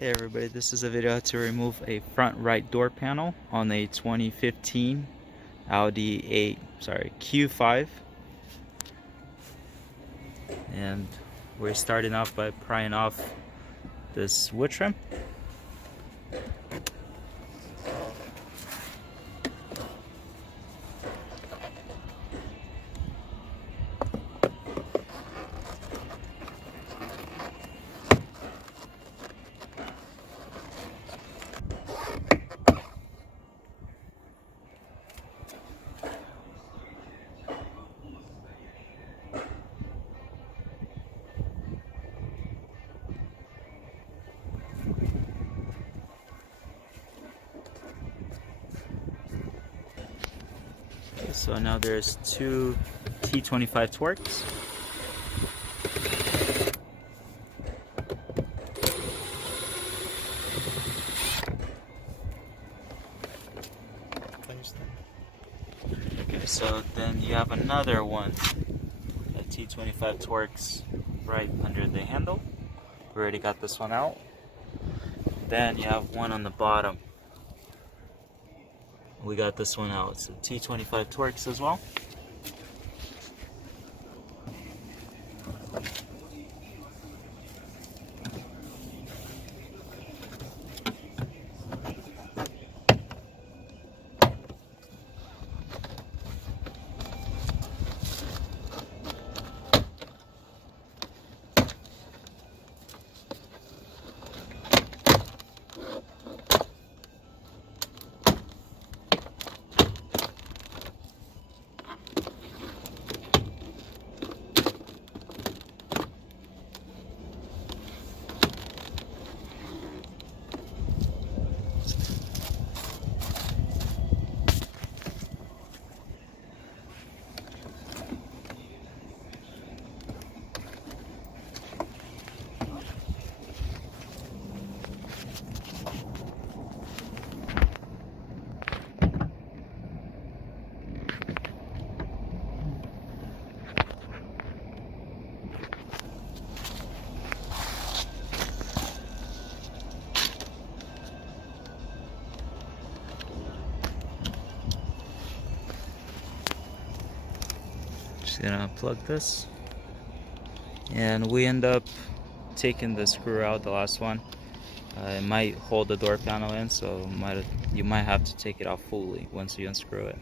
Hey everybody, this is a video to remove a front right door panel on a 2015 Audi Q5. And we're starting off by prying off this wood trim. So now there's two T25 Torques. Okay, so then you have another one, a T25 Torques right under the handle. We already got this one out. Then you have one on the bottom. We got this one out. So T25 Torques as well. Just gonna plug this, and we end up taking the screw out, the last one. It might hold the door panel in, so you might have to take it out fully once you unscrew it.